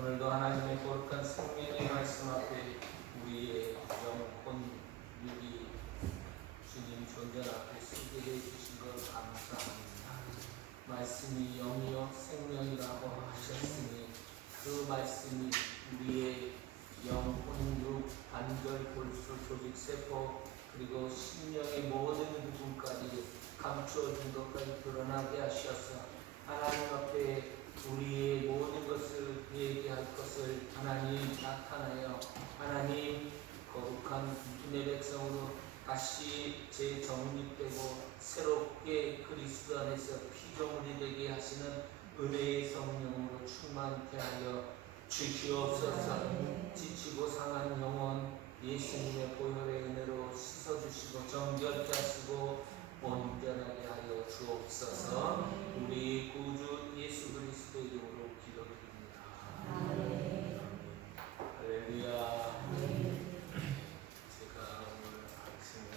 오늘도 하나님의 거룩한 성령의 말씀 앞에 우리의 영혼 유비 주님 존재 앞에 쓰게 해주신 걸 감사합니다. 말씀이 영이요 생명이라고 하셨으니 그 말씀이 우리의 영혼 육 관절 골수 조직 세포 그리고 심령의 모든 부분까지 감추어진 것까지 드러나게 하셔서 하나님 앞에 우리의 모든 것을 얘기할 것을 하나님 나타나요. 하나님 거룩한 주님의 백성으로 다시 재정립되고 새롭게 그리스도 안에서 피조물이 되게 하시는 은혜의 성령으로 충만케 하여 주시옵소서. 지치고 상한 영혼 예수님의 보혈의 은혜로 씻어주시고 정결케 하시고 온전하게 하여 주옵소서. 우리 구주 예수 그리스도의 이름으로 기도드립니다. 할렐루야. 제가 오늘 아침에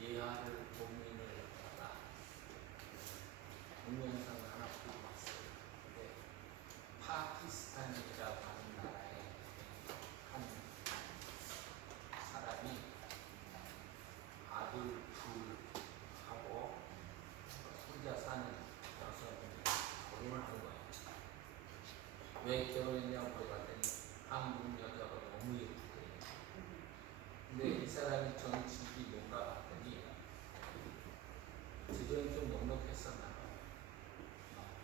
예하를 고민을 하다가 동영상을 하나 보고 왔어요. 근데 파키스탄이라고 하는 나라의 한 사람이 아들 둘하고 혼자 사는 여성이 결혼을 한 거예요. 왜 결혼했냐고 물어봤더니 한국 여자가 너무 예쁘대요. 근데 이 사람이 정치기 뭔가 봤더니 지금은 좀 넉넉했었나 봐요.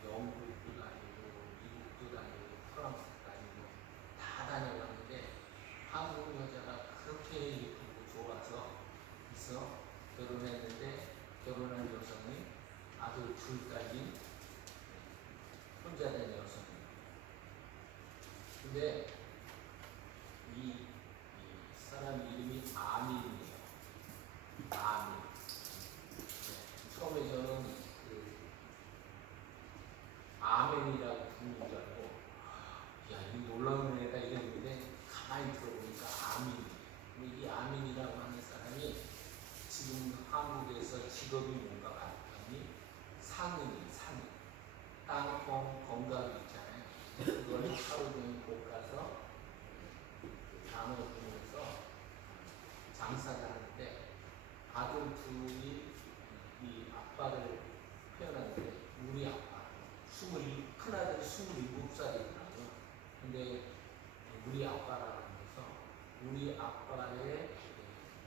영국도 다니고 미국도 다니고 프랑스도 다니고 다 다녀봤는데 한국 여자가 그렇게 예쁘고 좋아서 그래서 결혼했는데 결혼한 여성이 아들 둘 딸인 혼자 된 여성이에요. 근데 이 사람 이름이 아민이에요. 아민. 네. 처음에 저는 그 아멘이라고 부르는 줄 알고 야 이 놀라운 애가 이랬는데 가만히 들어보니까 아민이에요. 이 아민이라고 하는 사람이 지금 한국에서 직업이 뭔가 봤더니 상인이 상인. 땅콩 건강이 있잖아요. 그걸 하루 종일 볶아서 나눠 주면서 장사를 하는데 아들 둘이 이 아빠를 표현하는데 우리 아빠 큰아들이 27살이더라고요. 근데 우리 아빠라고 하면서 우리 아빠의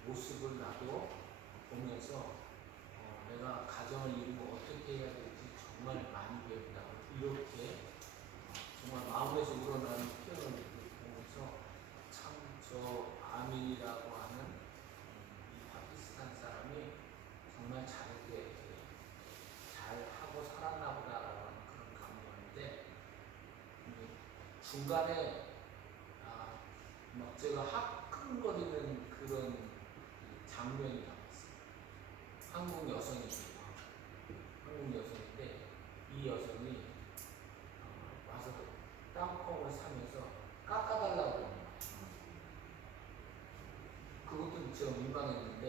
모습을 나도 보면서 내가 가정을 이루고 어떻게 해야 될지 정말 많이 배운다고 이렇게 정말 마음에서 우러나는 표현을 보면서 참 저 아민이라고 하는 이 파키스탄 사람이 정말 잘하게 잘하고 살았나 보다라는 그런 감동인데 중간에 막 제가 화끈거리는 그런 장면이 나왔어요. 한국 여성이에요. 한국 여성인데 이 여성이 와서 땅콩을 사면서 깎아달라고 하는 거예요. 그것도 제가 민망했는데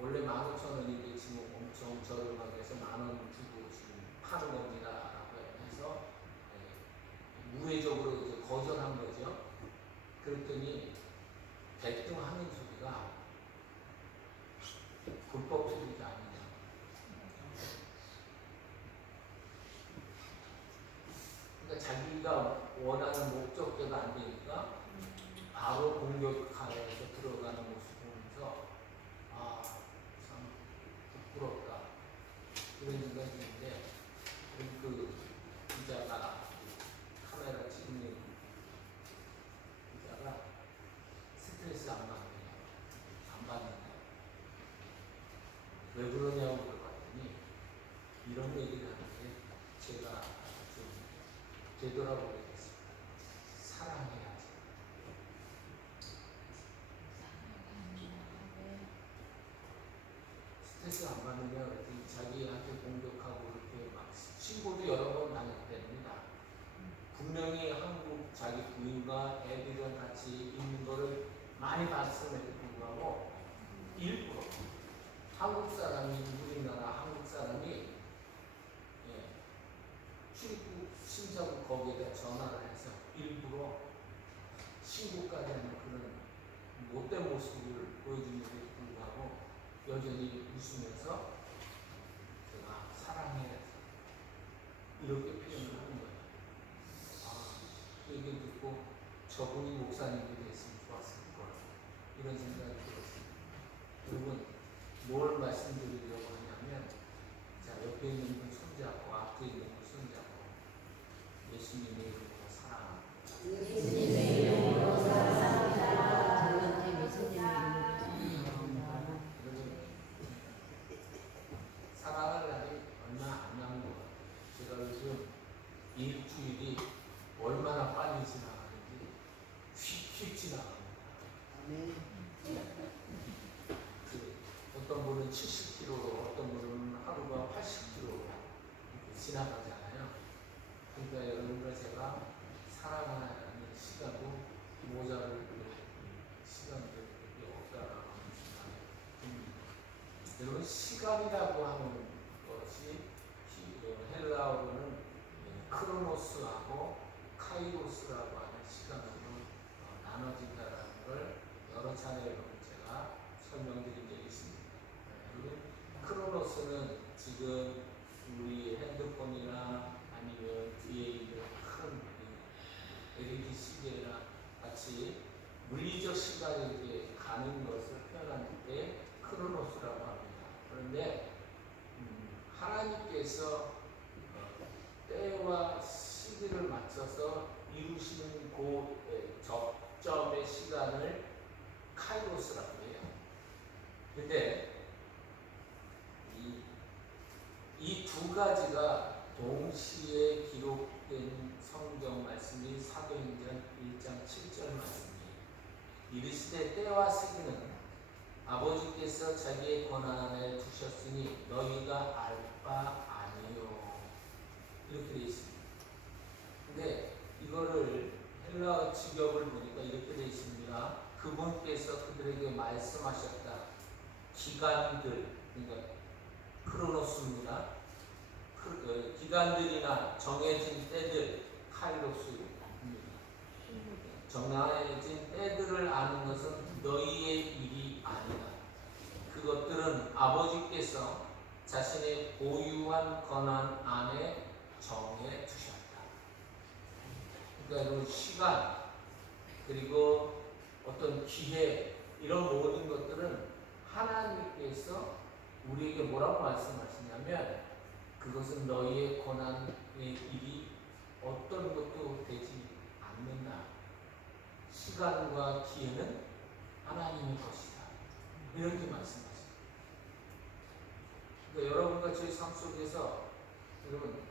원래 15,000원인데 지금 엄청 저렴하게 해서 10,000원 주고 지금 파는 겁니다 라고 해서 우회적으로 이제 거절한 거죠. 그랬더니 백등하는 소리가 불법 소리가 아니냐. 그러니까 자기가 원하는 목적대가 안 되니까 바로 공격하면서 들어가는 모습 보면서 참 부끄럽다 이런 생각이 드는데 그 기자가 카메라 찍는 기자가 스트레스 안 받느냐 안 받는다 왜 그러냐고 물어봤더니 이런 얘기를 하는데 제가 좀 되돌아보게 됐습니다. 사랑해야지. 스트레스 안 받느냐 그랬더니 자기한테 공격하고 이렇게 막 신고도 여러 번 당했답니다. 분명히 한국 자기 부인과 애들이랑 같이 있는 거를 많이 봤음에도 불구하고 일부러 한국 사람이 우리나라 한국 사람이 출입국 심사국 거기에다 전화를 해서 일부러 신고까지 하는 그런 못된 모습을 보여주는데도 불구하고 여전히 웃으면서 제가 사랑해 이렇게 표현을 하는 거예요. 그 얘기 듣고 저분이 목사님이 됐으면 좋았을 거라 이런 생각이 들었습니다. 여러분 뭘 말씀드리려고 하냐면 자 옆에 있는 분 손잡고 앞에 있는 분 손잡고 예수님의 이름으로 사랑합니다. 예수님의 이름으로 사랑합니다. 저는 예수님의 이름으로 사랑합니다. 여러분 사랑할 날이 얼마 안 남은 것 같아요. 제가 요즘 일주일이 얼마나 빨리 지나가는지 휙휙 지나갑니다. 어떤 분은 70km로 어떤 분은 하루가 80km로 지나가잖아요. 그러니까 여러분과 제가 사랑하는 시간도 모자를 시간들이 없다라는 생각이 듭니다. 여러분 시간이라고 하는 것이 헬라어로는 크로노스하고 카이로스라고 하는 시간으로 나눠진다는 걸 여러 차례 제가 설명드린 적이 있습니다. 크로노스는 지금 우리 핸드폰이나 아니면 뒤에 있는 큰 LED 시계나 같이 물리적 시간이 이렇게 가는 것을 표현할 때 크로노스라고 합니다. 그런데 하나님께서 때와 시기를 맞춰서 이루시는 그 접점의 시간을 카이로스라고 해요. 근데 이 두 가지가 동시에 기록된 성경 말씀이 사도행전 1장 7절 말씀이에요. 이르시되 때와 시기는 아버지께서 자기의 권한 안에 두셨으니 너희가 알 바 아니요. 이렇게 되어 있습니다. 근데 이거를 헬라어 직역을 보니까 이렇게 되어 있습니다. 그분께서 그들에게 말씀하셨다. 기간들, 그러니까 크로노스입니다. 기간들이나 정해진 때들, 카이로스입니다. 정해진 때들을 아는 것은 너희의 일이 아니다. 그것들은 아버지께서 자신의 고유한 권한 안에 정해 두셨다. 그러니까 여러분 시간 그리고 어떤 기회 이런 모든 것들은 하나님께서 우리에게 뭐라고 말씀하시냐면 그것은 너희의 고난의 일이 어떤 것도 되지 않는다. 시간과 기회는 하나님의 것이다. 이렇게 말씀하십니다. 그러니까 여러분과 저희 삶 속에서 여러분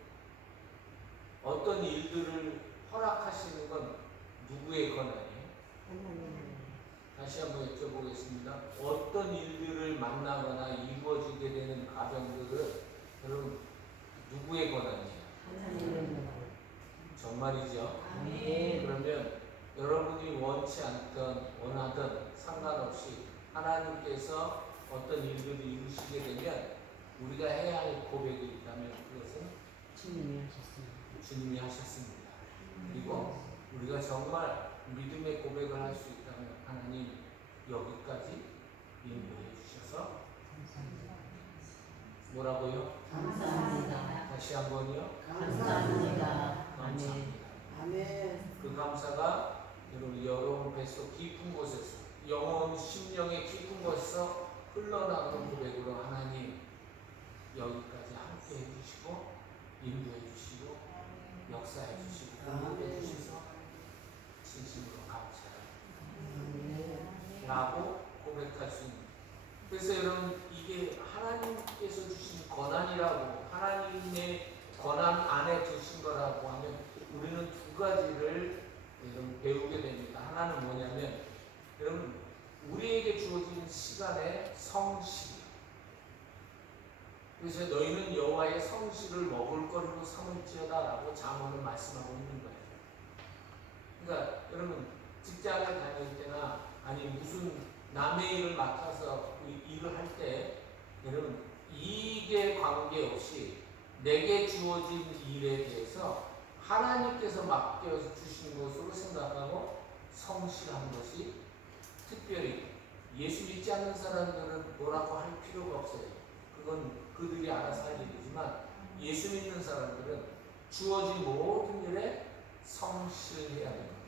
어떤 일들을 허락하시는 건 누구의 권한이에요? 다시 한번 여쭤보겠습니다. 어떤 일들을 만나거나 이루어지게 되는 가정들은 여러분 누구의 권한이에요? 정말이죠? 그러면 여러분이 원치 않던 원하던 상관없이 하나님께서 어떤 일들을 이루시게 되면 우리가 해야 할 고백이 있다면 그것은 주님이 하셨습니다. 그리고 우리가 정말 믿음의 고백을 할 수 있다면 하나님 여기까지 인도해 주셔서 뭐라고요? 감사합니다. 다시 한번요. 감사합니다. 감사합니다. 아멘. 그 감사가 여러분 뱃속 깊은 곳에서 영혼 심령의 깊은 곳에서 흘러나오는 고백으로 하나님 여기까지 함께 해주시고 인도해 주시고 역사해 주시고 공급해 주셔서 진심으로 감사합니다 라고 고백할 수 있는. 그래서 여러분 이게 하나님께서 주신 권한이라고 하나님의 권한 안에 두신 거라고 하면 우리는 두 가지를 여러분 배우게 됩니다. 하나는 뭐냐면 여러분 우리에게 주어진 시간의 성실. 그래서 너희는 여호와의 성실을 먹을 거리로 삼을지어다라고 잠언은 말씀하고 있는 거예요. 그러니까 여러분 직장에 다닐 때나 아니 무슨 남의 일을 맡아서 일을 할 때 여러분 이익에 관계없이 내게 주어진 일에 대해서 하나님께서 맡겨주신 것으로 생각하고 성실한 것이 특별히 예수 믿지 않는 사람들은 뭐라고 할 필요가 없어요. 그건 그들이 알아서 할 일이지만 예수 믿는 사람들은 주어진 모든 일에 성실해야 되는 거예요.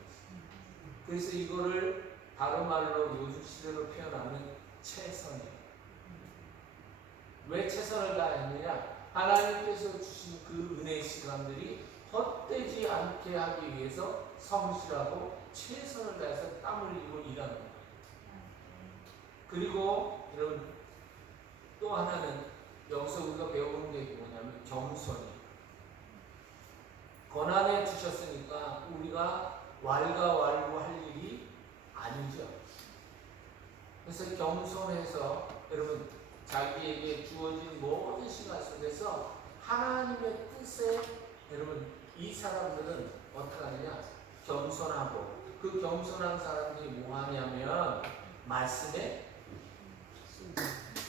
그래서 이거를 다른 말로 요즘 시대로 표현하면 최선이에요. 왜 최선을 다했느냐? 하나님께서 주신 그 은혜의 시간들이 헛되지 않게 하기 위해서 성실하고 최선을 다해서 땀 흘리고 일하는 거예요. 그리고 여러분 또 하나는 여기서 우리가 배우는 게 뭐냐면 겸손이에요. 고난에 주셨으니까 우리가 왈가왈부할 일이 아니죠. 그래서 겸손해서 여러분 자기에게 주어진 모든 시간 속에서 하나님의 뜻에 여러분 이 사람들은 어떻게 하느냐? 겸손하고 그 겸손한 사람들이 뭐 하냐면 말씀에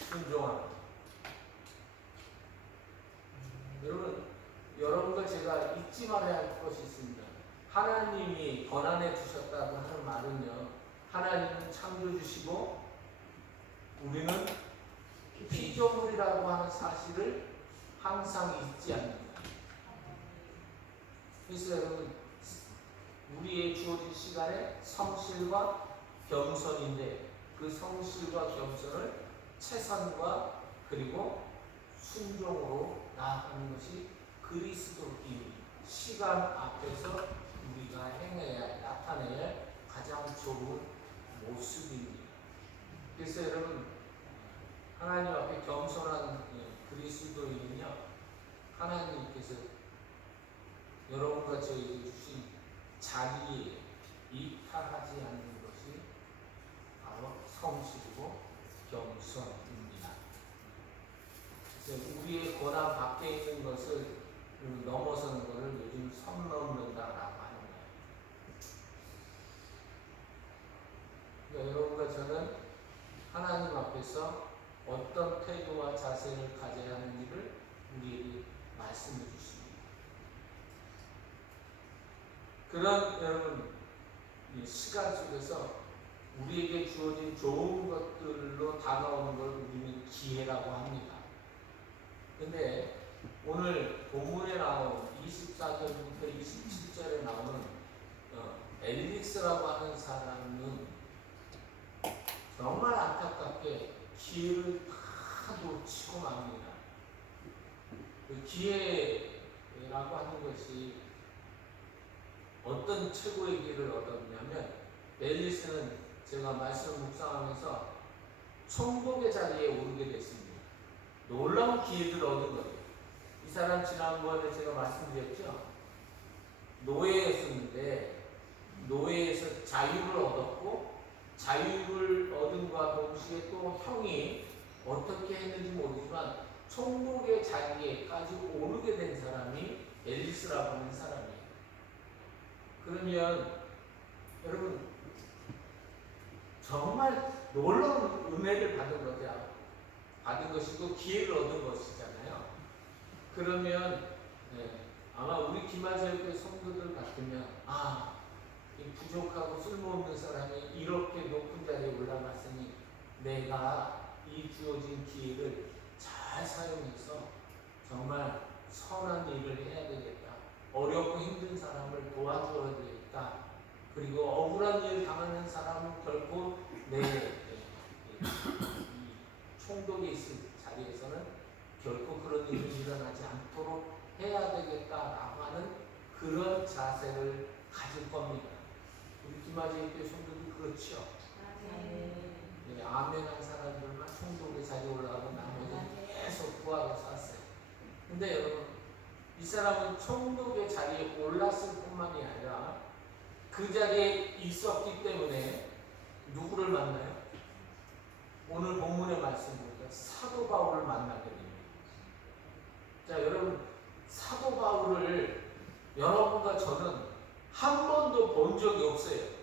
순종합니다. 여러분과 제가 잊지 말아야 할 것이 있습니다. 하나님이 권한해 주셨다고 하는 말은요, 하나님은 창조주시고 우리는 피조물이라고 하는 사실을 항상 잊지 않는다. 그래서 여러분 우리의 주어진 시간에 성실과 겸손인데 그 성실과 겸손을 최선과 그리고 순종으로 나아가는 것이 그리스도인 시간 앞에서 우리가 행해야 나타내야 할 가장 좋은 모습입니다. 그래서 여러분 하나님 앞에 겸손한 그리스도인은요, 하나님께서 여러분과 저에게 주신 자리에 이탈하지 않는 것이 바로 성실이고 겸손입니다. 그래서 우리의 권한 밖에 있는 것을 넘어서는 것을 요즘 선 넘는다라고 하는 거예요. 그러니까 여러분과 저는 하나님 앞에서 어떤 태도와 자세를 가져야 하는지를 우리에게 말씀해 주십니다. 그런 여러분 시간 속에서 우리에게 주어진 좋은 것들로 다가오는 걸 우리는 기회라고 합니다. 근데 오늘 본문에 나온 24절부터 27절에 나오는 엘릭스라고 하는 사람은 정말 안타깝게 기회를 다 놓치고 맙니다. 그 기회라고 하는 것이 어떤 최고의 기회를 얻었냐면 엘릭스는 제가 말씀 묵상하면서 천국의 자리에 오르게 됐습니다. 놀라운 기회를 얻은 거예요. 이 사람 지난번에 제가 말씀드렸죠. 노예였었는데 노예에서 자유를 얻었고 자유를 얻은과 동시에 또 형이 어떻게 했는지 모르지만 천국의 자리에까지 오르게 된 사람이 엘리스라고 하는 사람이에요. 그러면 여러분 정말 놀라운 은혜를 받은 것이고 기회를 얻은 것이잖아요. 그러면 아마 우리 기마제일교회 성도들 같으면 이 부족하고 쓸모없는 사람이 이렇게 높은 자리에 올라갔으니 내가 이 주어진 기회를 잘 사용해서 정말 선한 일을 해야 되겠다. 어렵고 힘든 사람을 도와줘야 되겠다. 그리고 억울한 일 당하는 사람은 결코 이 총독이 있을 자리에서는 결코 그런 일이 일어나지 않도록 해야 되겠다라고 하는 그런 자세를 가질 겁니다. 우리 김아재교회 성도들 그렇죠? 아멘 한 사람들만 총독의 자리에 올라가고 나머지는 계속 구하고 쌌어요. 근데 여러분 이 사람은 총독의 자리에 올랐을 뿐만이 아니라 그 자리에 있었기 때문에 누구를 만나요? 오늘 본문의 말씀 보니까 사도 바울을 만나게 됩니다. 자, 여러분 사도 바울을 여러분과 저는 한 번도 본 적이 없어요.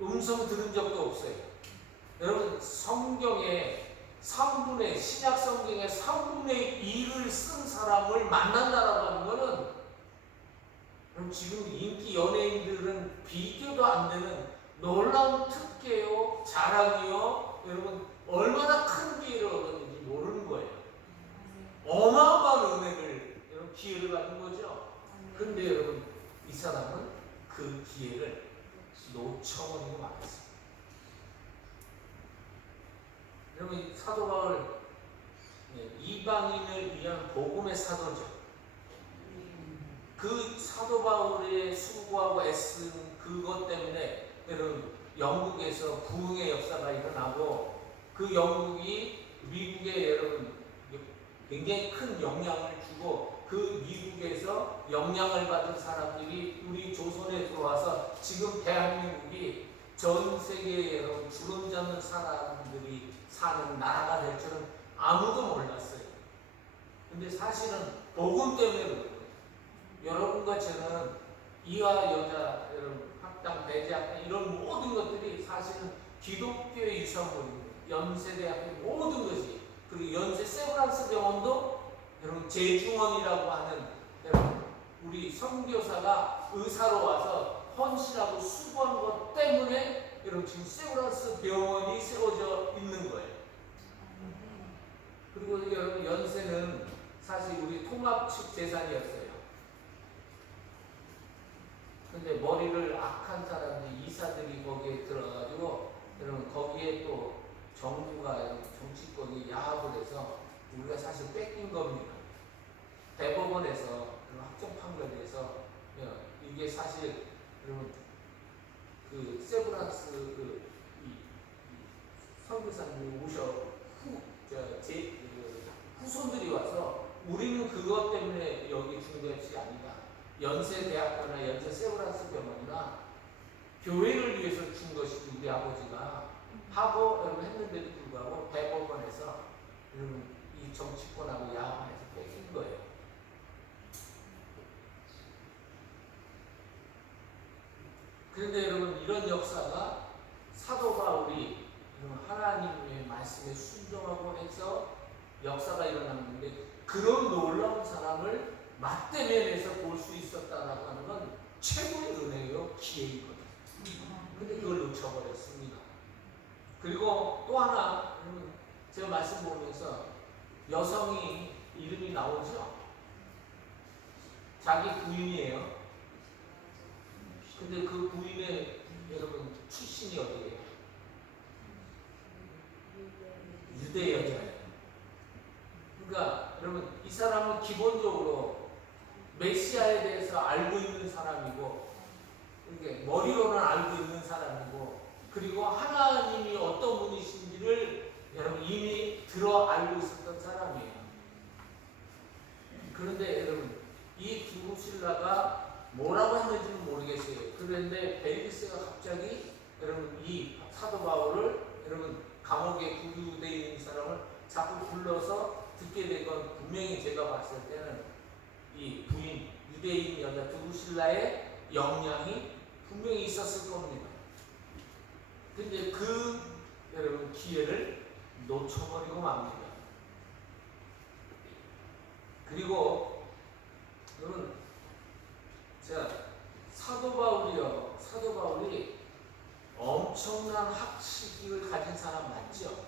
음성 들은 적도 없어요. 여러분 성경에 3분의 신약 성경에 3분의 2를 쓴 사람을 만난다라고 하는 거는 그럼 지금 인기 연예인들은 비교도 안 되는 놀라운 특혜요, 자랑이요, 여러분 얼마나 큰 기회를 얻었는지 모르는 거예요. 어마어마한 은혜를 여러분 기회를 받는 거죠. 그런데 여러분 이 사람은 그 기회를 놓쳐버리고 말았습니다. 여러분 사도 바울 이방인을 위한 복음의 사도죠. 그 사도 바울의 수고하고 애쓴 그것 때문에 여러분 영국에서 부흥의 역사가 일어나고 그 영국이 미국에 여러분 굉장히 큰 영향을 주고 그 미국에서 영향을 받은 사람들이 우리 조선에 들어와서 지금 대한민국이 전 세계에 여러분 주름 잡는 사람들이 사는 나라가 될 줄은 아무도 몰랐어요. 근데 사실은 복음 때문에 그런 거예요. 여러분과 저는 이화 여자 여러분 학당 배제학당 이런 모든 것들이 사실은 기독교의 유산물입니다. 연세대학교 모든 것이 그리고 연세 세브란스 병원도 여러분 재중원이라고 하는 여러분 우리 선교사가 의사로 와서 헌신하고 수고한 것 때문에 여러분 지금 세브란스 병원이 세워져 있는 거예요. 그리고 여러분 연세는 사실 우리 통합 측 재산이었어요. 근데 머리를 악한 사람들이 이사들이 거기에 들어가지고 여러분 거기에 또 정부가 정치권이 야합을 해서 우리가 사실 뺏긴 겁니다. 대법원에서 확정 판결에서 이게 사실 여러분 그 세브란스 선교사님이 오셔 후손들이 와서 우리는 그것 때문에 여기 준 것이 아니다. 연세대학교나 연세 세브란스 병원이나 교회를 위해서 준 것이지 우리 아버지가 하고 여러분 했는데도 불구하고 대법원에서 여러분 이 정치권하고 야합해서 뺏긴 거예요. 그런데 여러분 이런 역사가 사도 바울이 하나님의 말씀에 순종하고 해서 역사가 일어났는데 그런 놀라운 사람을 맞대면에서 볼 수 있었다라고 하는 건 최고의 은혜요 기회이거든요. 근데 그걸 놓쳐버렸습니다. 그리고 또 하나 제가 말씀 보면서 여성이 이름이 나오죠. 자기 부인이에요. 근데 그 부인의 여러분 출신이 어디예요? 유대 여자예요. 그러니까 여러분 이 사람은 기본적으로 메시아에 대해서 알고 있는 사람이고 이게 머리로는 알고 있는 사람이고 그리고 하나님이 어떤 분이신지를 여러분 이미 들어 알고 있었던 사람이에요. 그런데 여러분 이 두 신라가 뭐라고 했는지는 모르겠어요. 그런데 벨기스가 갑자기 여러분 이 사도 바울을 여러분 감옥에 구류되어 있는 사람을 자꾸 불러서 듣게 된 건 분명히 제가 봤을 때는 이 부인 유대인 여자 두루실라의 영향이 분명히 있었을 겁니다. 근데 그 여러분 기회를 놓쳐버리고 맙니다. 그리고 여러분 제가 사도 바울이 엄청난 학식을 가진 사람 맞죠?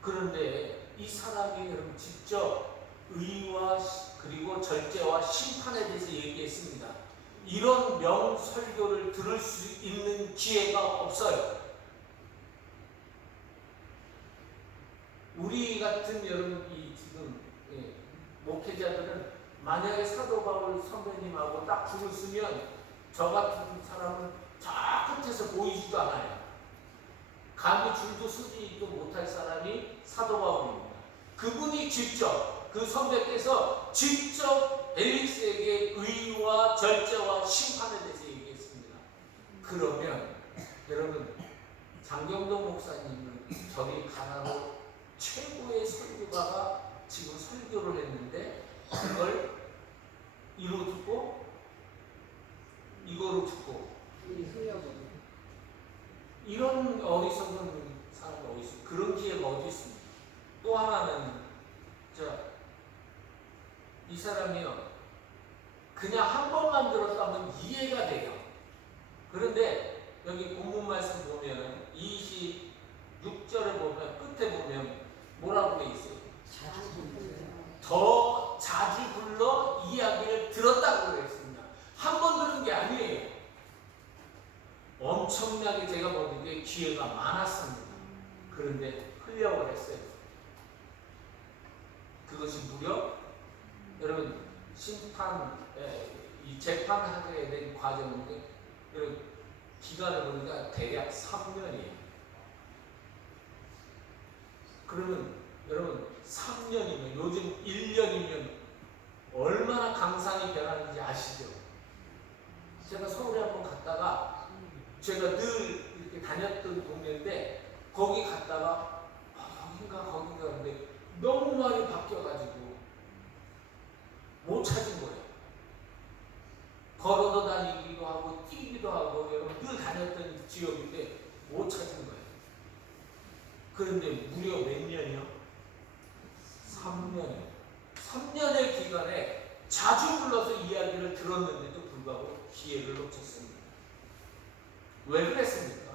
그런데 이 사람이 여러분 직접 의와 그리고 절제와 심판에 대해서 얘기했습니다. 이런 명설교를 들을 수 있는 기회가 없어요. 우리 같은 여러분 이 지금 목회자들은 만약에 사도 바울 선배님하고 딱 줄을 쓰면 저 같은 사람은 저 끝에서 보이지도 않아요. 감히 줄도 서지도 못할 사람이 사도 바울입니다. 그분이 직접 그 선배께서 직접 벨릭스에게 의와 절제와 심판에 대해서 얘기했습니다. 그러면 여러분 장경동 목사님은 저리 가라로 최고의 설교가가 지금 설교를 했는데 그걸 이로 듣고 이거로 듣고 이런 어리석은 많았습니다. 그런데 흘려버렸어요. 그것이 무려 여러분 이 재판하게 된 과정인데 여러분 기간을 보니까 대략 3년이에요. 그러면 여러분 3년이면 요즘 1년이면 얼마나 강산이 변하는지 아시죠? 제가 서울에 한번 갔다가 제가 늘 이렇게 다녔던 동네인데 거기 갔다가 거긴가 근데 너무 많이 바뀌어가지고 못 찾은 거예요. 걸어도 다니기도 하고 뛰기도 하고 여러분 늘 다녔던 지역인데 못 찾은 거예요. 그런데 무려 몇 년이요? 3년이요. 3년의 기간에 자주 불러서 이야기를 들었는데도 불구하고 기회를 놓쳤습니다. 왜 그랬습니까?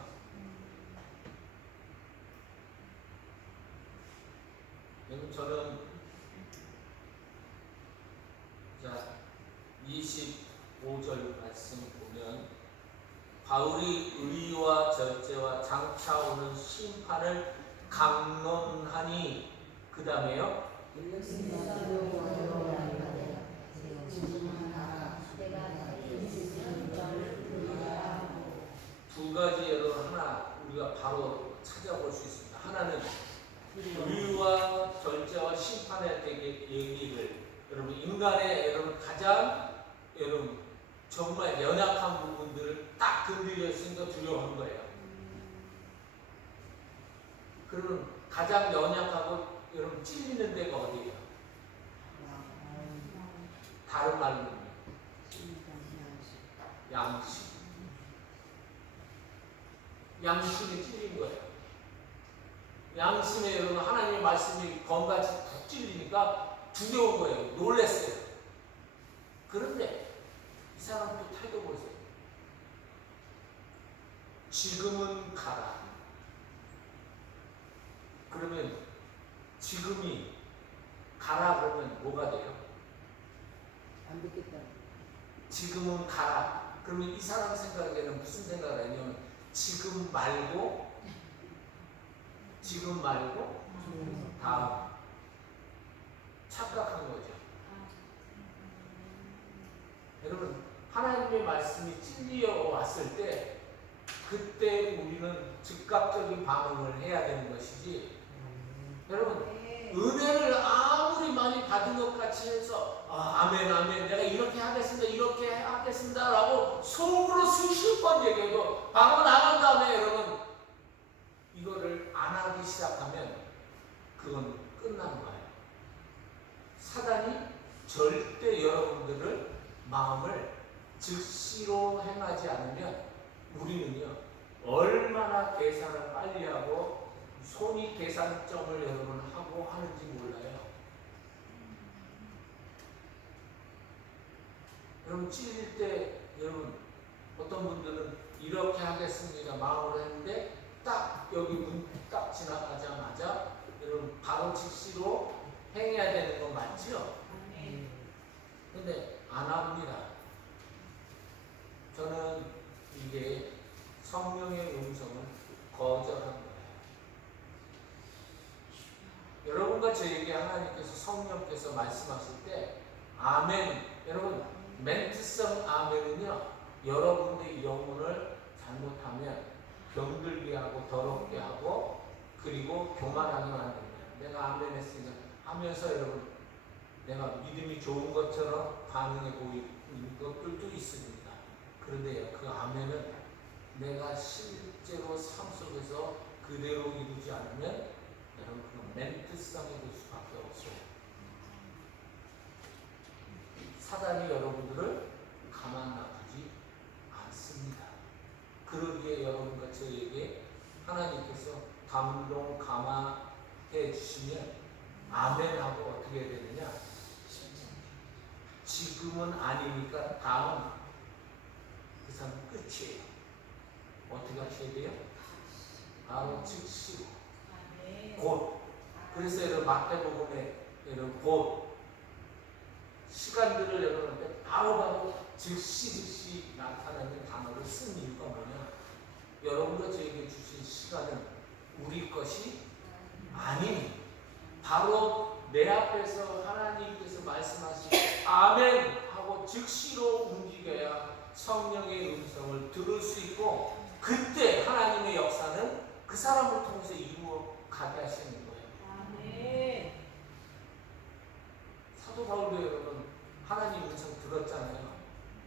여러분 저는 25절 말씀 보면 바울이 의와 절제와 장차 오는 심판을 강론하니 그 다음에요. 두 가지 여러분 하나 우리가 바로 찾아볼 수 있습니다. 하나는 의와 절제와 심판에 대해 얘기를 여러분 인간의 여러분 가장 여러분 정말 연약한 부분들을 딱 건드렸으니까 두려워한 거예요. 그러면 가장 연약하고 여러분 찔리는 데가 어디예요? 다른 말로 양심. 양심에 찔린 거예요. 양심에 여러분 하나님의 말씀이 검같이 푹 찔리니까 두려운 거예요. 놀랬어요. 그런데 이 사람 또 태도 보세요. 지금은 가라. 그러면 지금이 가라 그러면 뭐가 돼요? 안 듣겠다. 지금은 가라. 그러면 이 사람 생각에는 무슨 생각을 하냐면 지금 말고 다음 착각한 거죠. 여러분 하나님의 말씀이 찔려 왔을 때 그때 우리는 즉각적인 반응을 해야 되는 것이지. 여러분 은혜를 아무리 많이 받은 것 같이 해서 아멘 내가 이렇게 하겠습니다 라고 속으로 수십 번 얘기해도 바로 나간 다음에 여러분 이거를 안 하기 시작하면 그건 끝난 거예요. 사단이 절대 여러분들을 마음을 즉시로 행하지 않으면 우리는요 얼마나 계산을 빨리 하고 손이 계산점을 여러분 하고 하는지 몰라요. 여러분 찔릴 때 여러분 어떤 분들은 이렇게 하겠습니다 마음으로 했는데 딱 여기 문 딱 지나가자마자 여러분 바로 즉시로 행해야 되는 거 맞죠? 근데 안 합니다. 저는 이게 성령의 음성을 거절한 거예요. 여러분과 저에게 하나님께서 성령께서 말씀하실 때 아멘. 여러분 멘트성 아멘은요 여러분의 영혼을 잘못하면 병들게 하고 더럽게 하고 그리고 교만하게 만듭니다. 내가 아멘 했으니까 하면서 여러분 내가 믿음이 좋은 것처럼 반응해 보이는 것들도 있습니다. 그런데 그 아멘은 내가 실제로 삶 속에서 그대로 이루지 않으면 여러분 그 멘트성이 될 수밖에 없어요. 사단이 여러분들을 가만 놔두지 않습니다. 그러기에 여러분과 저에게 하나님께서 감동 감화해 주시면 아멘하고 어떻게 해야 되느냐? 지금은 아니니까 다음 그 사람 끝이에요. 어떻게 하셔야 돼요? 바로 즉시로 곧. 그래서 여러분 마태복음에 여러분 곧 시간들을 여러분한테 바로바로 즉시 나타나는 단어를 쓴 이유가 뭐냐? 여러분과 저에게 주신 시간은 우리 것이 아닙니다. 바로 내 앞에서 하나님께서 말씀하신 아멘 하고 즉시로 움직여야 성령의 음성을 들을 수 있고, 그때 하나님의 역사는 그 사람을 통해서 이루어 가게 하시는 거예요. 아멘. 사도 바울도 여러분 하나님 음성 들었잖아요.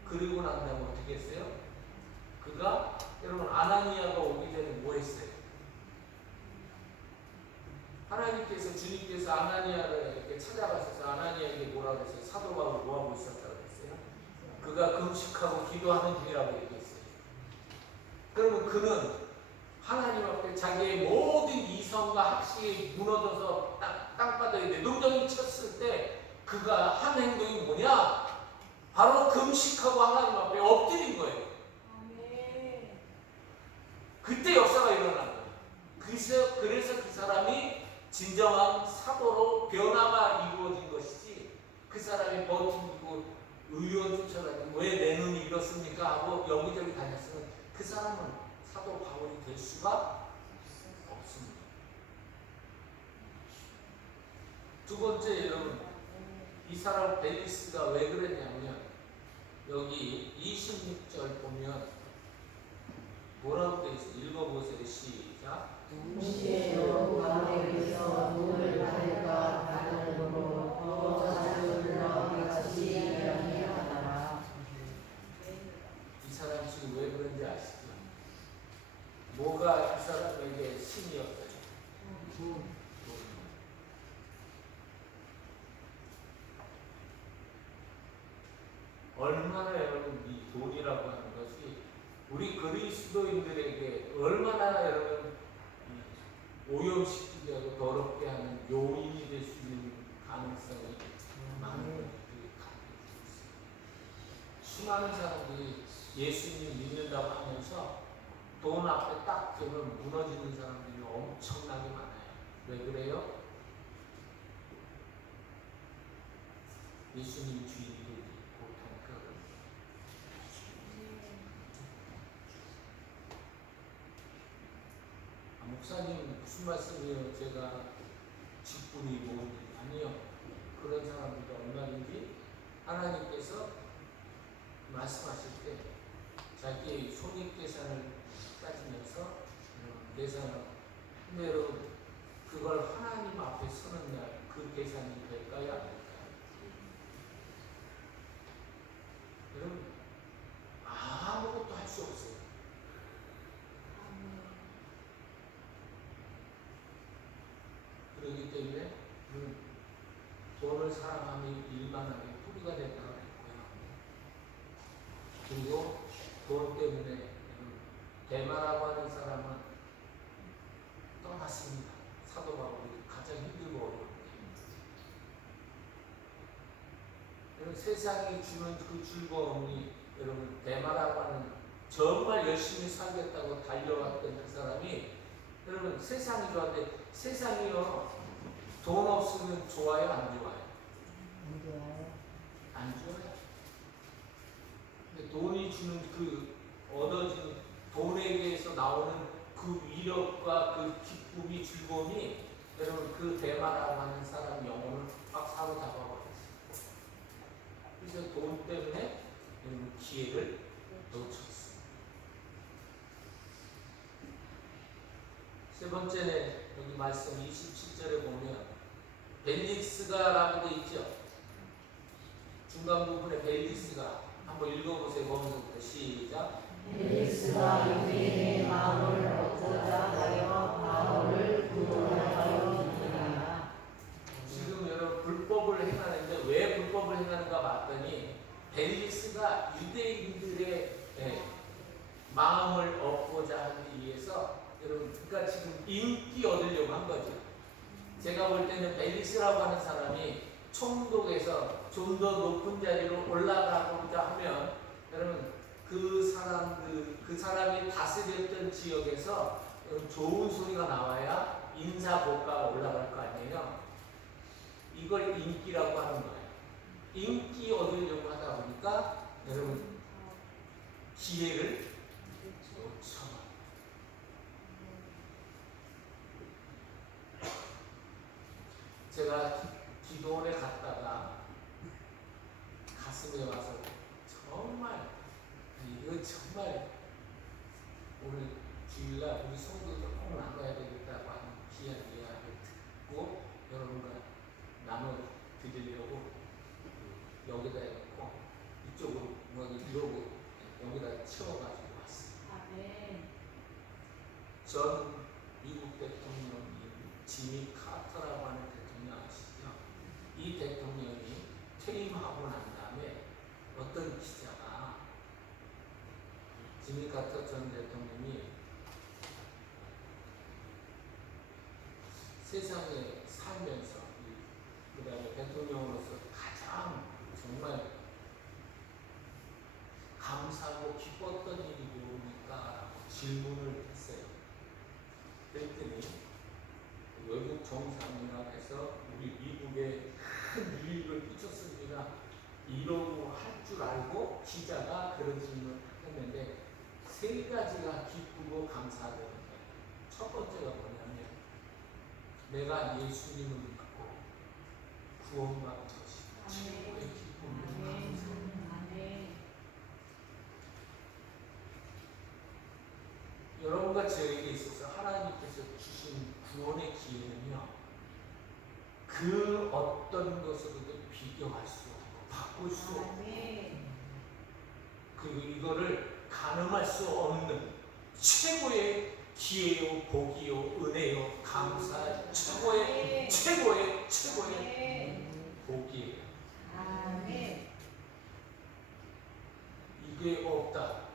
그리고 난 다음에 어떻게 했어요? 그가 여러분 아나니아가 오기 전에 뭐 했어요? 하나님께서, 주님께서 아나니아에게 찾아가셔서 아나니아에게 뭐라고 했어요? 사도 바울을 뭐하고 있었다고 했어요? 그가 금식하고 기도하는 중이라고 얘기했어요. 그러면 그는 하나님 앞에 자기의 모든 이성과 학식이 무너져서 땅바닥에 내동댕이 쳤을 때 그가 한 행동이 뭐냐? 바로 금식하고 하나님 앞에 엎드린 거예요. 아멘. 그때 역사가 일어난 거예요. 그래서 그 사람이 진정한 사도로 변화가 이루어진 것이지, 그 사람이 버티고 의원 쫓아다니고 왜 내 눈이 이렇습니까 하고 여기저기 다녔으면 그 사람은 사도 바울이 될 수가 없습니다. 두 번째, 여러분, 이 사람 벨리스가 왜 그랬냐면 여기 26절 보면 뭐라고 되어 있어요? 읽어보세요. 시작. 동시에도 바울에게서 돈을 받을까 받으므로 더 자주 올라같이 이야기하더라. 이 사람 지금 왜 그런지 아시죠? 뭐가 이 사람에게 신이었어요? 돈. 얼마나 여러분 이 돈이라고 하는 것이 우리 그리스도인들에게 얼마나 여러분 오염시키게 하고 더럽게 하는 요인이 될 수 있는 가능성이 많은 것들이 갖고 있습니다. 수많은 사람들이 예수님 믿는다고 하면서 돈 앞에 딱 되면 무너지는 사람들이 엄청나게 많아요. 왜 그래요? 예수님 주인들이 보통 그런. 목사님 무슨 말씀이에요? 제가 직분이 뭔지. 아니요. 그런 사람들도 얼마든지 하나님께서 말씀하실 때 자기 손익계산을 따지면서 계산을. 근데 여러분 그걸 하나님 앞에 서는 날 그 계산이 될까요? 안 될까요? 여러분 아무것도 할 수 없어요. 그렇기 때문에 돈을 사랑하면 일만하게 뿌리가 된다고 했고요. 그리고 돈 때문에 대마라고 하는 사람은 떠났습니다. 사도 바울이 가장 힘들고 어려울 때. 여러분 세상이 주는 그 즐거움이, 여러분 대마라고 하는 정말 열심히 살겠다고 달려왔던 그 사람이, 여러분 세상이 좋아하는데 세상이요 돈 없으면 좋아요? 안 좋아요? 안 좋아요. 안 좋아요. 근데 돈이 주는 그 얻어지는 돈에게서 나오는 그 위력과 그 기쁨이, 즐거움이 여러분 그 대마라고 하는 사람 영혼을 막 사로잡아버렸어요. 그래서 돈 때문에 여러분 기회를 놓쳤어요. 세 번째는 여기 말씀 27절에 보면 벨릭스가라고 되어 있죠. 중간 부분에 벨릭스가 한번 읽어보세요. 거기서부터 시작. 벨릭스가 유대인의 마음을 얻고자 하여 바울을 구원하여 주니라. 지금 여러분 불법을 행하는데 왜 불법을 행하는가 봤더니 벨릭스가 유대인들의 마음을 얻고자 하기 위해서, 여러분 그러니까 지금 인기 얻으려고 한 거죠. 제가 볼 때는 벨릭스라고 하는 사람이 총독에서 좀 더 높은 자리로 올라가고자 하면, 여러분 그 사람이 다스렸던 지역에서 좋은 소리가 나와야 인사고가가 올라갈 거 아니에요. 이걸 인기라고 하는 거예요. 인기 얻으려고 하다 보니까 여러분 기회를 놓쳐. 제가 기도원에 갔다가 가슴에 와서 정말 이거 정말 오늘 주일날 우리 성도들 꼭 나눠야 되겠다고 하는 귀한 이야기를 듣고 여러분과 나눠 드리려고 여기다 해놓고 이쪽으로 뭐 이러고 여기다 채워가지고 왔어요. 아멘. 전 미국 대통령이 지미 카터라고 하는 대통령 아시죠? 이 대통령이 퇴임하고 난 다음에 어떤 기자가 지미 카터 전 대통령이 세상에 살면서 그 다음에 대통령으로서 가장 정말 감사하고 기뻤던 일이 뭡니까? 라고 질문을 했어요. 그랬더니 외국 정상이라 해서 우리 미국에 큰 유익을 끼쳤습니다. 이러고 할 줄 알고 기자가 그런 질문을 했는데 세 가지가 기쁘고 감사하다는 거예요. 첫 번째가 뭐냐면 내가 예수님을 믿고 구원받은 것이 최고의 기쁨이고 감사합니다. 아멘. 여러분과 저에게 있어서 하나님께서 주신 구원의 기회는요, 그 어떤 것으로도 비교할 수 없고 바꿀 수 없고 아멘. 그리고 이거를 가늠할 수 없는 최고의 기회요, 복이요, 은혜요, 감사, 최고의 복이에요. 아멘. 이게 없다.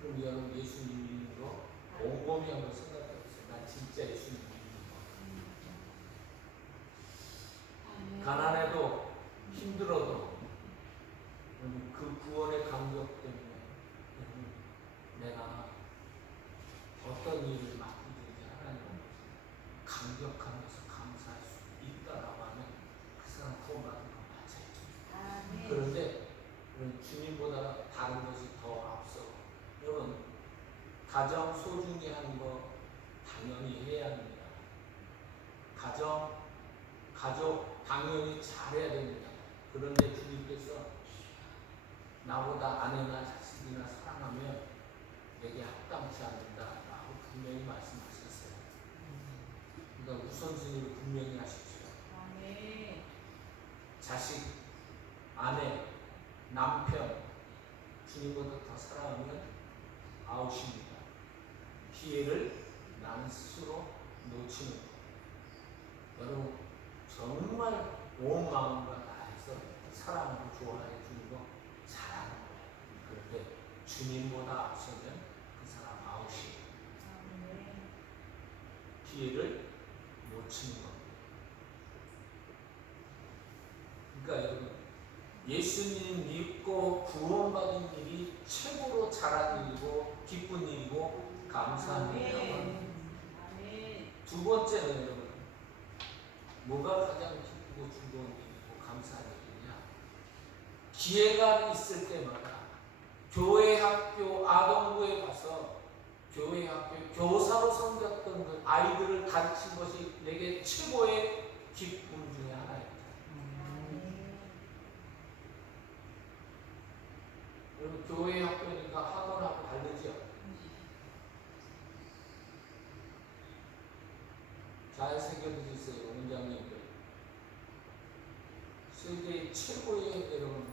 그럼 여러분 예수님 믿는 거 곰곰이 한번 생각해보세요. 난 진짜 예수님 믿는 거. 가난해도 힘들어도 그 구원의 감격 때문에 내가 어떤 일을 맡기든지 하나님 앞에서 감격하면서 감사할 수 있다라고 하면 그 사람 구원받은 건 맞아요. 아멘. 그런데 주님보다 다른 것이 더 앞서. 여러분 가정 소중히 하는 거 당연히 해야 합니다. 가족 당연히 잘해야 됩니다. 그런데 주님께서 나보다 아내나 자식이나 사랑하면 내게 합당치 않는다라고 분명히 말씀하셨어요. 그러니까 우선순위를 분명히 하십시오. 아멘. 자식, 아내, 남편 주님보다 더 사랑하면 아웃입니다. 기회를 나는 스스로 놓치는 것. 여러분 정말 온 마음과 다해서 사랑하고 좋아해 주는 거 잘하는 거예요. 그런데 주님보다 앞서면 그 사람 아웃이에요. 아멘. 기회를 놓치는 겁니다. 그러니까 여러분 예수님 믿고 구원받은 일이 최고로 잘한 일이고 기쁜 일이고 감사한 일이라고 합니다. 아멘. 두 번째는 여러분 뭐가 가장 기쁘고 즐거운 일이고 감사한 일이냐? 기회가 있을 때마다 교회 학교 아동부에 가서 교회 학교 교사로 섬겼던 그 아이들을 가르친 것이 내게 최고의 기쁨 중에 하나입니다. 여러분 교회 학교니까 학원하고 다르죠? 잘 새겨드리세요, 원장님들. 세계 최고의 여러분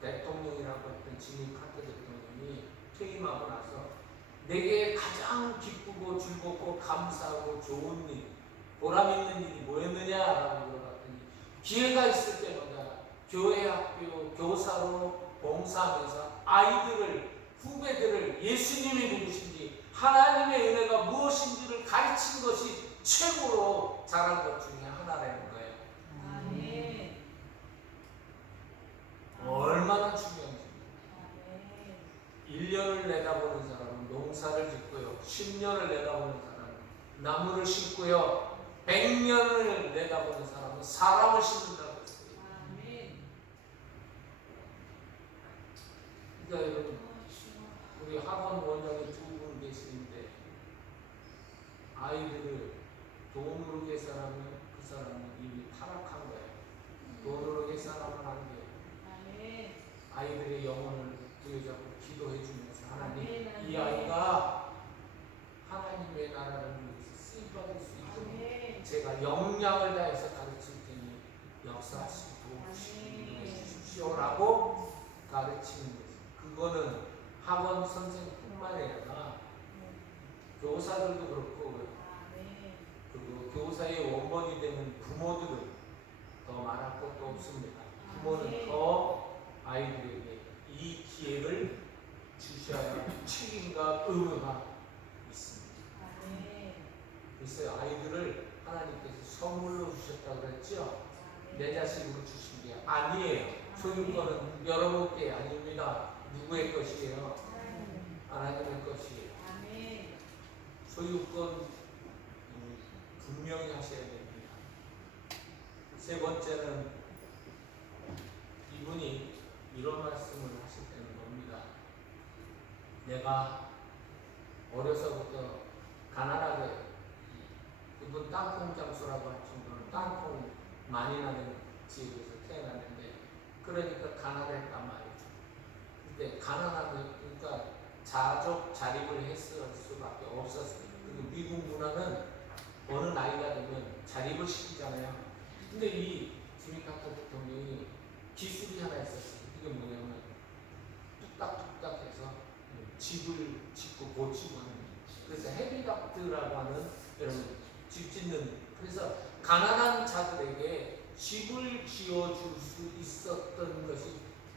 대통령이라고 했던 지미 카터 대통령이 퇴임하고 나서 내게 가장 기쁘고 즐겁고 감사하고 좋은 일, 보람 있는 일이 뭐였느냐라고 물어봤더니 기회가 있을 때마다 교회 학교 교사로 봉사하면서 아이들을 후배들을 예수님이 누구신지 하나님의 은혜가 무엇인지를 가르친 것이 최고로 잘한 것 중에 하나라는 거예요. 아멘. 얼마나 중요한지. 아멘. 1년을 내다보는 사람은 농사를 짓고요. 10년을 내다보는 사람은 나무를 심고요. 100년을 내다보는 사람은 사람을 심는다고 했어요. 아멘. 그러니까 여러분 우리 학원 원장이 두 분 계시는데 아이들을 돈으로 계산하면 그 사람은 이미 타락한 거예요. 돈으로 계산하면 안 돼요. 아멘. 아이들의 영혼을 부여잡고 기도해 주면서 하나님 아멘. 이 아이가 하나님의 나라를 위해서 쓰임받을 수 있도록 아멘. 제가 역량을 다해서 가르칠 테니 역사하시고 도우시고 인도해 주십시오라고 가르치는 거죠. 그거는 학원 선생뿐만 아니라 교사들도 그렇고 아멘. 그리고 교사의 원본이 되는 부모들은 더 말할 것도 없습니다. 부모는 더 아이들에게 이 기회를 주셔야 책임과 의무가 있습니다. 아멘. 그래서 아이들을 하나님께서 선물로 주셨다고 그랬죠? 내 자식으로 주신 게 아니에요. 소유권은 여러분께 아닙니다. 누구의 것이에요? 하나님의 것이에요. 아멘. 소유권 분명히 하셔야 됩니다. 세 번째는 이분이 이런 말씀을 하실 때는 겁니다. 내가 어려서부터 가난하게 그분 땅콩 장수라고 할 정도로 땅콩 많이 나는 지역에서 태어났는데 그러니까 가난했단 말이죠. 근데 가난하면 그러니까 자족 자립을 했을 수밖에 없었어요. 그리고 미국 문화는 어느 나이가 되면 자립을 시키잖아요. 근데 이 지미 카터 대통령이 기술이 하나 있었어요. 그게 뭐냐면 뚝딱뚝딱 해서 집을 짓고 고치고 하는 거예요. 그래서 헤비닥트라고 하는 여러분 집 짓는 그래서 가난한 자들에게 집을 지어줄 수 있었던 것이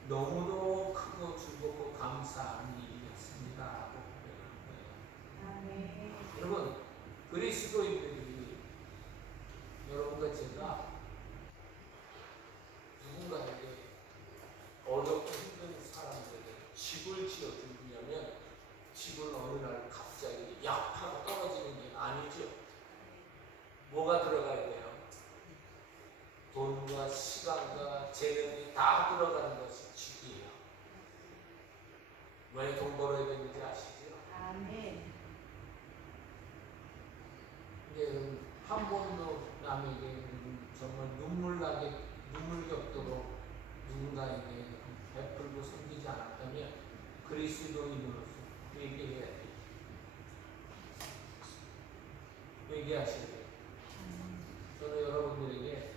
너무도 크고 즐겁고 감사한 일이었습니다. 라고 고백한 거예요. 아멘. 여러분 그리스도인들이 여러분과 제가 누군가에게 어렵고 힘든 사람들에게 집을 지어주려면 집은 어느 날 갑자기 약하고 떨어지는 게 아니죠. 뭐가 들어가야 돼요? 돈과 시간과 재능이 다 들어가는 것이 집이에요. 왜 돈 벌어야 되는지 아시죠? 아멘. 근데 한 번도 남에게 정말 눈물겹도록 누군가에게 베풀고 섬기지 않았다면 그리스도인으로서 회개해야 돼요. 회개하셔야 돼요. 저는 여러분들에게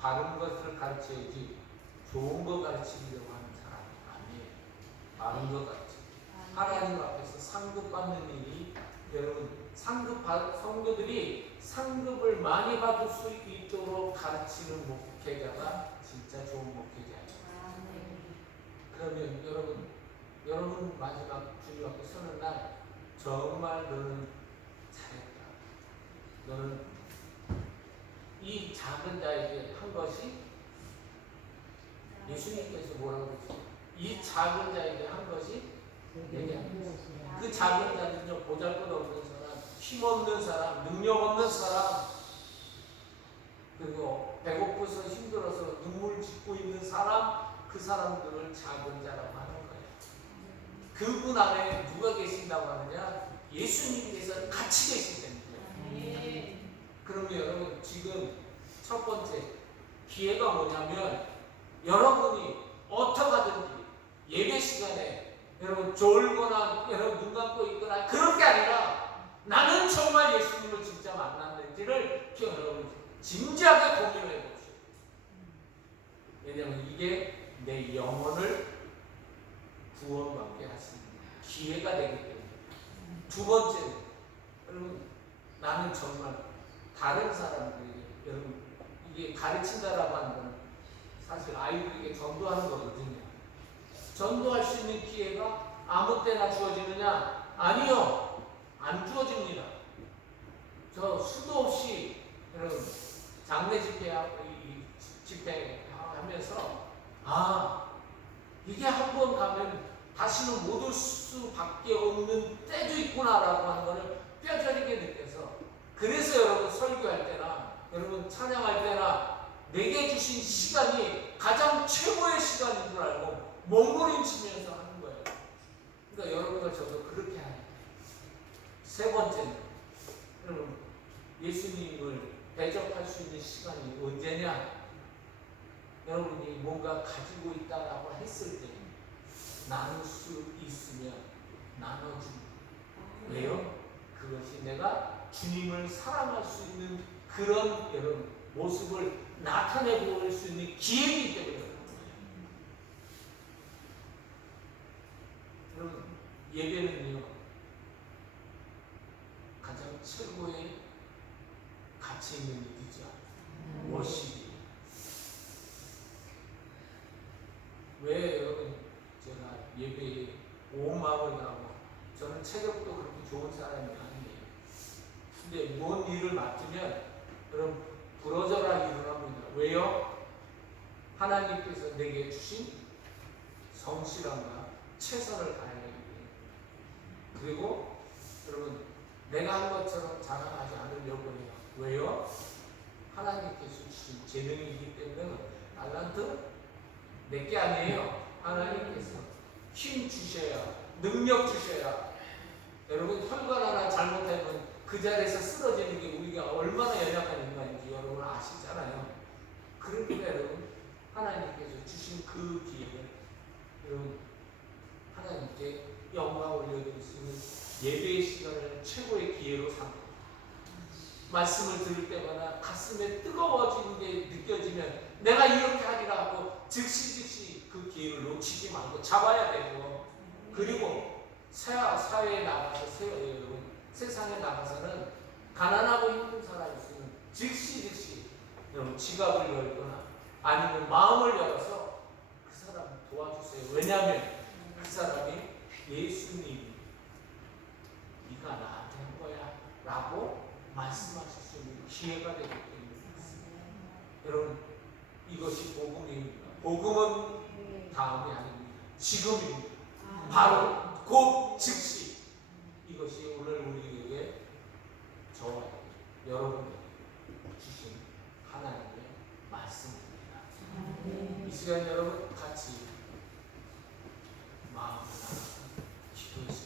바른 것을 가르쳐야지 좋은 거 가르치려고 하는 사람이 아니에요. 바른 거 가르쳐. 하나님 앞에서 상급받는 일이 여러분 성도들이 상급을 많이 받을 수 있도록 가르치는 목회자가 진짜 좋은 목회자예요. 그러면 여러분 마지막 주님 앞에 서는 날 정말 너는 잘했다. 너는 이 작은 자에게 한 것이 예수님께서 뭐라고 그러지? 이 작은 자에게 한 것이 내게 한 것이다. 그 작은 자는요 보잘것없는 사람, 힘없는 사람, 능력없는 사람, 그리고 배고파서 힘들어서 눈물 짓고 있는 사람, 그 사람들을 작은 자라고 하는 거예요. 그분 안에 누가 계신다고 하느냐? 예수님께서 같이 계신다는 거예요. 그러면 여러분 지금 첫 번째 기회가 뭐냐면 여러분이 어떻게 하든지 예배 시간에 여러분 졸거나 여러분 눈 감고 있거나 그런 게 아니라 나는 정말 예수님을 진짜 만났는지를 여러분 진지하게 고민해 보세요. 왜냐하면 이게 내 영혼을 구원받게 하시는 기회가 되기 때문에. 두 번째는 여러분 나는 정말 다른 사람들에게 여러분 이게 가르친다라고 하는 건 사실 아이들에게 전도하는 거거든요. 전도할 수 있는 기회가 아무 때나 주어지느냐? 아니요. 안 주어집니다. 저 수도 없이 여러분 장례 집회하면서 이게 한 번 가면 다시는 못 올 수밖에 없는 때도 있구나라고 하는 것을 뼈저리게 느껴서 그래서 여러분 설교할 때나 여러분 찬양할 때나 내게 주신 시간이 가장 최고의 시간인 줄 알고 몸부림치면서 하는 거예요. 그러니까 여러분과 저도 그렇게 하는 거예요. 세 번째는 여러분 예수님을 대접할 수 있는 시간이 언제냐? 여러분이 뭔가 가지고 있다라고 했을 때 나눌 수 있으면 나눠주는. 왜요? 그것이 내가 주님을 사랑할 수 있는 그런 여러분 모습을 나타내 보일 수 있는 기회이기 때문에 그런 거예요. 여러분 예배는요 가장 최고의 가치 있는 일이죠. 워십이. 왜 여러분 제가 예배에 온 마음을 다하고 저는 체력도 그렇게 좋은 사람이 아니에요. 근데 뭔 일을 맡으면 여러분 부러져라 일을 합니다. 왜요? 하나님께서 내게 주신 성실함과 최선을 다해야 되기 때문에. 그리고 여러분 내가 한 것처럼 자랑하지 않으려고 해요. 왜요? 하나님께서 주신 재능이기 때문에. 달란트 내게 아니에요. 하나님께서 힘 주셔야, 능력 주셔야. 여러분 혈관 하나 잘못하면 그 자리에서 쓰러지는 게 우리가 얼마나 연약한 인간인지 여러분 아시잖아요. 그러니까 여러분 하나님께서 주신 그 기회를 여러분 하나님께 영광 올려드릴 수 있는 예배의 시간을 최고의 기회로 삼고, 말씀을 들을 때마다 가슴에 뜨거워지는 게 느껴지면 내가 이렇게 하리라 하고 즉시 그 기회를 놓치지 말고 잡아야 되고, 그리고 사회에 나가서 세상에 나가서는 가난하고 힘든 사람이 있으면 즉시 여러분 지갑을 열거나 아니면 마음을 열어서 그 사람을 도와주세요. 왜냐하면 그 사람이 예수님이 네가 나한테 한 거야 라고 말씀하실 수 있는 기회가 되기 때문입니다. 여러분 이것이 복음입니다. 복음은 다음이 아닙니다. 지금입니다. 바로 곧 즉시. 이것이 오늘 우리에게 저와 여러분에게 주신 하나님의 말씀입니다. 이 시간 여러분 같이 마음을 기도했습니다.